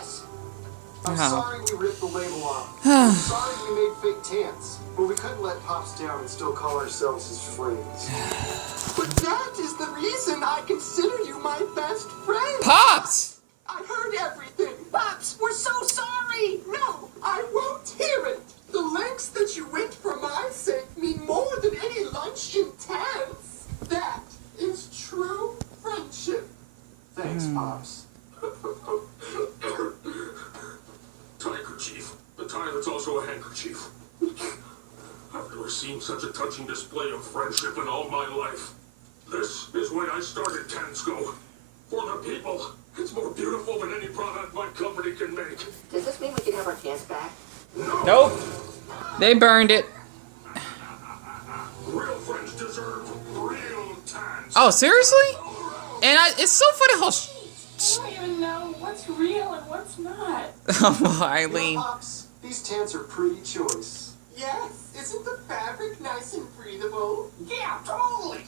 What? I'm sorry we ripped the label off. I'm sorry we made fake tans. But we couldn't let Pops down and still call ourselves his friends. But that is the reason I consider you my best friend. Pops! I heard everything. Pops, we're so sorry. No, I won't hear it. The lengths that you went for my sake mean more than any lunch in tans. That is true friendship. Thanks, Pops. Handkerchief. The tie that's also a handkerchief. I've never seen such a touching display of friendship in all my life. This is why I started Tansco. For the people. It's more beautiful than any product my company can make. Does this mean we can have our tans back? No. Nope. They burned it. Real friends deserve real tans. Oh, seriously? And it's so funny how... I don't even know what's real and what's not. Oh, Eileen. Pops, these tans are pretty choice. Yes, isn't the fabric nice and breathable? Yeah, totally.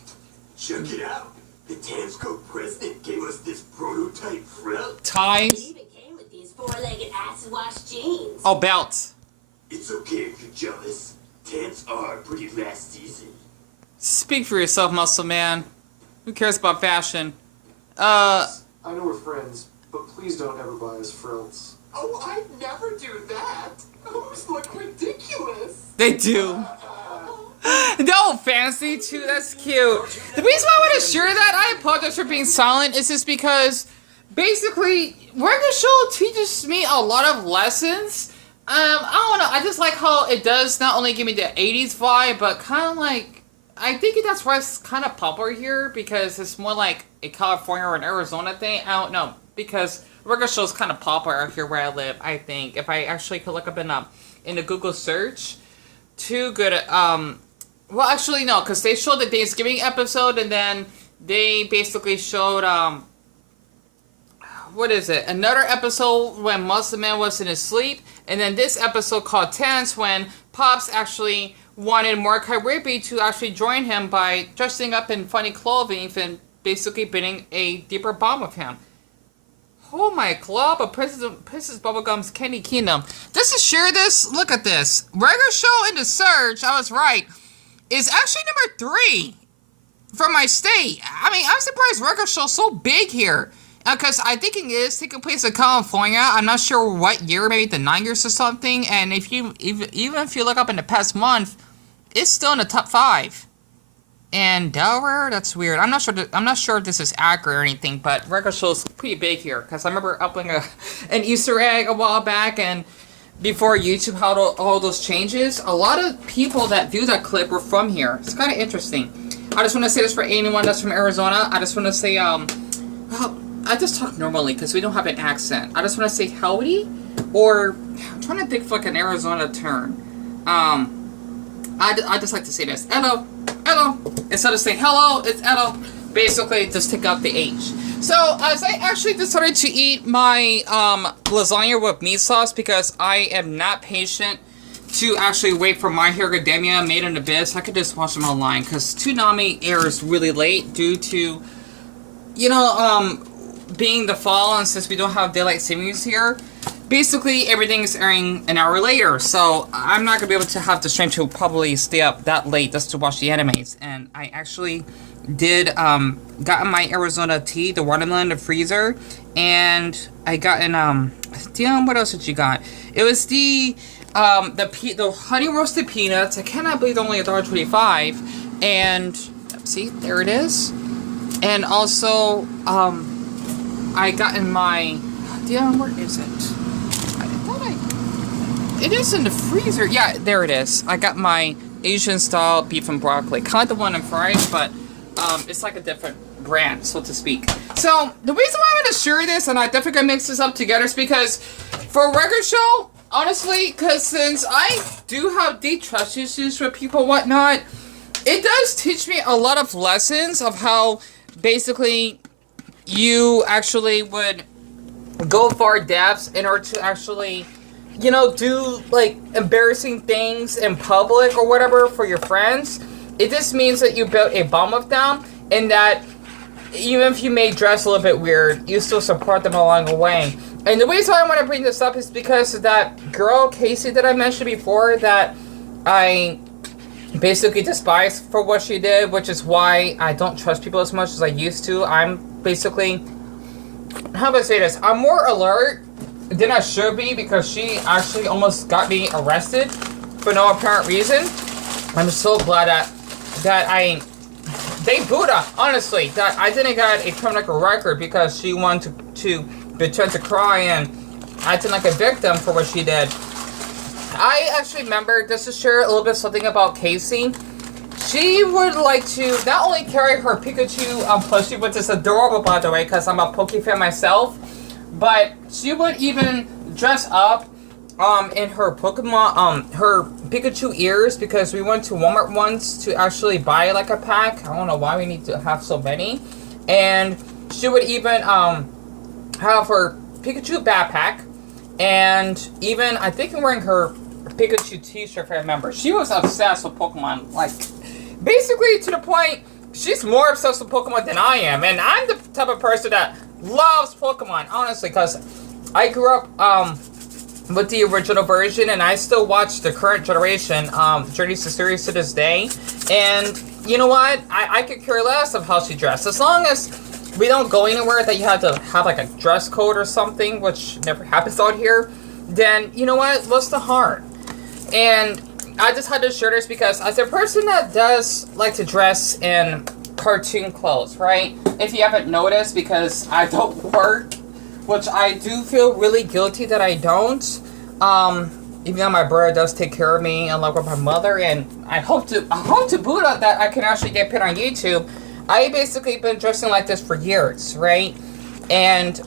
Check it out. The Tansco president gave us this prototype frill. Ties. He even came with these four-legged acid-wash jeans. Oh, belts. It's okay if you're jealous. Tans are pretty fast season. Speak for yourself, Muscle Man. Who cares about fashion? I know we're friends, but please don't ever buy us frills. Oh, I'd never do that. Those look ridiculous. They do. No, fancy too, that's cute. The reason why I want to share that, I apologize for being silent, is just because basically, Regular Show teaches me a lot of lessons. I don't know, I just like how it does not only give me the 80s vibe, but kind of like, I think that's why it's kind of popular here, because it's more like a California or an Arizona thing. I don't know, because Regular Show is kind of popular out here where I live, I think. If I actually could look up in the Google search, too good at, well, actually, no, because they showed the Thanksgiving episode, and then they basically showed, what is it? Another episode when Muscle Man was in his sleep, and then this episode called Tense when Pops actually wanted Mordecai Rigby to actually join him by dressing up in funny clothing and basically bidding a deeper bond with him. Oh my club of Princess Bubblegum's Candy Kingdom. Just to share this, look at this. Regular Show in the search, I was right, is actually number 3 from my state. I mean, I'm surprised Regular Show is so big here. Because I think it is taking place in California. I'm not sure what year, maybe the 90s or something. And if you even if you look up in the past month, it's still in the top 5. And Delaware, that's weird. I'm not sure if this is accurate or anything, but Regular Show is pretty big here. Because I remember uploading an Easter egg a while back, and before YouTube had all those changes, a lot of people that viewed that clip were from here. It's kind of interesting. I just want to say this for anyone that's from Arizona. I just want to say, well, I just talk normally because we don't have an accent. I just want to say howdy, or I'm trying to think of like an Arizona term. I just like to say this. Hello, hello. Instead of saying hello, it's hello. Basically, just take out the H. So, as I actually decided to eat my lasagna with meat sauce because I am not patient to actually wait for My Hero Academia Made in Abyss, I could just watch them online because Toonami airs really late due to, you know, being the fall, and since we don't have daylight savings here, basically everything is airing an hour later, so I'm not going to be able to have the strength to probably stay up that late just to watch the animes. And I actually did, got my Arizona tea, the watermelon in the freezer, and I got in, Deon, what else did you got? It was the honey roasted peanuts. I cannot believe they're only $1.25, and, see, there it is. And also, I got in my, Deon, where is it? I thought it is in the freezer. Yeah, there it is. I got my Asian style beef and broccoli. Kind of the one in fries, but it's like a different brand, so to speak. So, the reason why I'm going to share this, and I definitely going to mix this up together, is because for a Regular Show, honestly, because since I do have deep trust issues with people and whatnot, it does teach me a lot of lessons of how basically you actually would go far depths in order to actually, you know, do like embarrassing things in public or whatever for your friends. It just means that you built a bond with them, and that even if you may dress a little bit weird, you still support them along the way. And the reason why I want to bring this up is because of that girl, Casey, that I mentioned before, that I basically despise for what she did, which is why I don't trust people as much as I used to. I'm basically, how do I say this? I'm more alert than I should be because she actually almost got me arrested for no apparent reason. I'm so glad that they booed her, honestly, that I didn't get a criminal record because she wanted to pretend to cry and acting like a victim for what she did. I actually remember, just to share a little bit something about Casey, she would like to not only carry her Pikachu plushie, which is adorable by the way, because I'm a Poke fan myself, but she would even dress up in her Pokemon, her Pikachu ears, because we went to Walmart once to actually buy like a pack. I don't know why we need to have so many. And she would even have her Pikachu backpack, and even I think wearing her Pikachu t-shirt if I remember. She was obsessed with Pokemon, like basically to the point she's more obsessed with Pokemon than I am, and I'm the type of person that loves Pokemon, honestly, because I grew up with the original version, and I still watch the current generation Journeys to series to this day. And you know what? I could care less of how she dressed, as long as we don't go anywhere that you have to have like a dress code or something, which never happens out here. Then you know what? What's the harm? And I just had to share this because as a person that does like to dress in cartoon clothes, right? If you haven't noticed, because I don't work, which I do feel really guilty that I don't. Even though my brother does take care of me, along with my mother, and I hope to boot up that I can actually get put on YouTube. I basically been dressing like this for years, right? And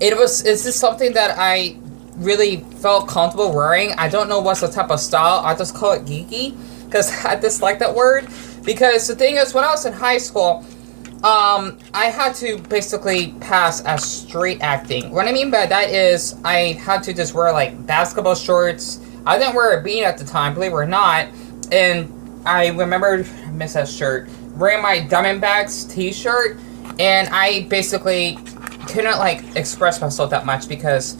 it's just something that I really felt comfortable wearing. I don't know what's the type of style. I just call it geeky because I dislike that word. Because the thing is, when I was in high school, I had to basically pass as straight acting. What I mean by that is I had to just wear like basketball shorts. I didn't wear a beanie at the time, believe it or not. And I remember, I miss that shirt, wearing my Diamondbacks t-shirt. And I basically couldn't like express myself that much because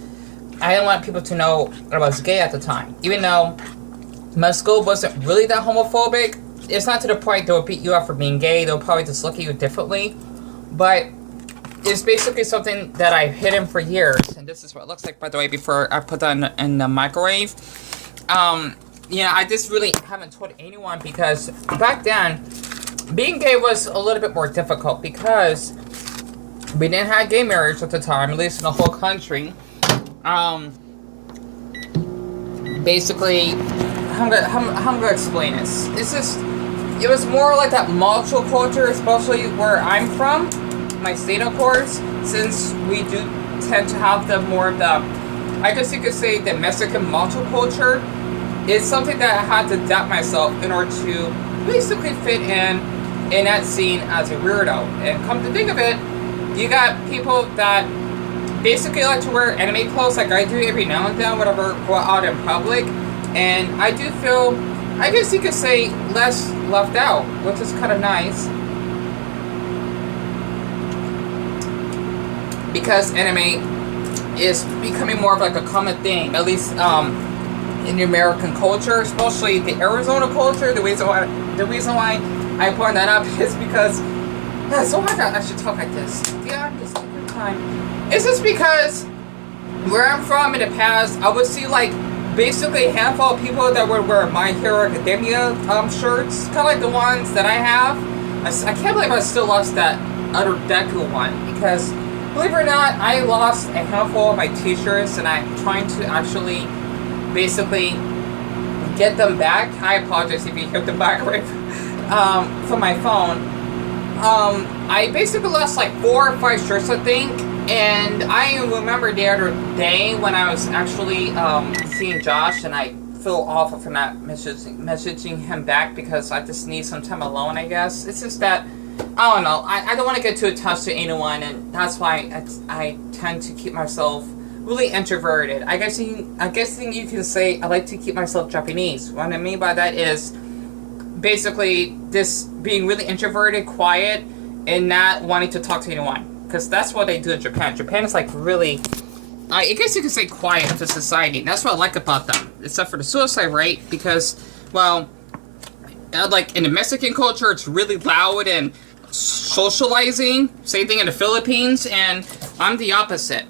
I didn't want people to know I was gay at the time. Even though my school wasn't really that homophobic, it's not to the point they'll beat you up for being gay. They'll probably just look at you differently. But it's basically something that I've hidden for years. And this is what it looks like, by the way, before I put that in the microwave. Yeah, I just really haven't told anyone because back then, being gay was a little bit more difficult because we didn't have gay marriage at the time, at least in the whole country. Basically, how I'm gonna explain this? It's just, it was more like that macho culture, especially where I'm from, my state of course, since we do tend to have the more of the, I guess you could say, the Mexican macho culture. It's something that I had to adapt myself in order to basically fit in that scene as a weirdo. And come to think of it, you got people that basically like to wear anime clothes like I do every now and then whenever I go out in public. And I do feel, I guess you could say, less left out, which is kind of nice. Because anime is becoming more of like a common thing, at least in the American culture, especially the Arizona culture. The reason why I point that up is because, oh my god, I should talk like this. Deon, just take your time. It's just because where I'm from in the past, I would see like basically a handful of people that would wear My Hero Academia shirts, kind of like the ones that I have. I can't believe I still lost that other Deku one because, believe it or not, I lost a handful of my t-shirts and I'm trying to actually basically get them back. I apologize if you hit the microwave from my phone. I basically lost like 4 or 5 shirts, I think. And I remember the other day when I was actually seeing Josh, and I feel awful for not messaging him back because I just need some time alone, I guess. It's just that, I don't know, I don't want to get too attached to anyone, and that's why I tend to keep myself really introverted. I guess you can say I like to keep myself Japanese. What I mean by that is basically this being really introverted, quiet, and not wanting to talk to anyone. Because that's what they do in Japan. Japan is like really I guess you could say quiet to society. That's what I like about them, except for the suicide rate, because, well, like in the Mexican culture, it's really loud and socializing. Same thing in the Philippines, and I'm the opposite.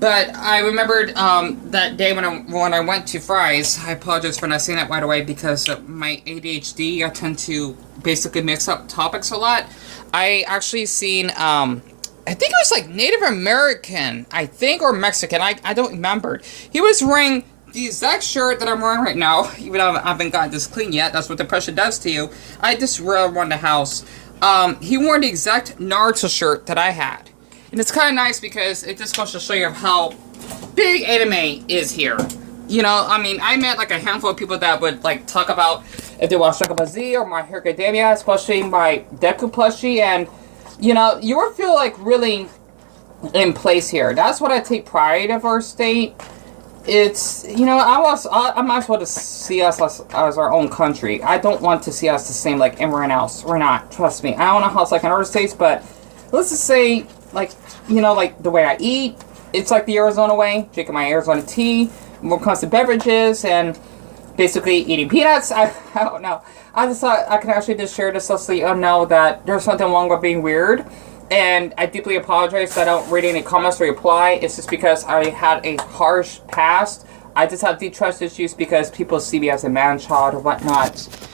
But I remembered that day when I went to Fry's. I apologize for not saying that right away because of my ADHD. I tend to basically mix up topics a lot. I actually seen I think it was like Native American, I think, or Mexican. I don't remember. He was wearing the exact shirt that I'm wearing right now, even though I haven't gotten this clean yet. That's what depression does to you. I just wear around the house. He wore the exact Naruto shirt that I had. And it's kind of nice because it just goes to show you how big anime is here. You know, I mean, I met like a handful of people that would like talk about if they watch Dragon Ball Z or My Hero Academia, especially my Deku plushie, and you know, you would feel like really in place here. That's what I take pride of our state. It's, you know, I might as well just see us as our own country. I don't want to see us the same like everyone else. We're not. Trust me. I don't know how it's like in other states, but let's just say, like, you know, like the way I eat, it's like the Arizona way. Drinking my Arizona tea, when it comes to beverages, and basically eating peanuts. I don't know. I just thought I could actually just share this so you know that there's nothing wrong with being weird. And I deeply apologize that I don't read any comments or reply. It's just because I had a harsh past. I just have deep trust issues because people see me as a man-child or whatnot.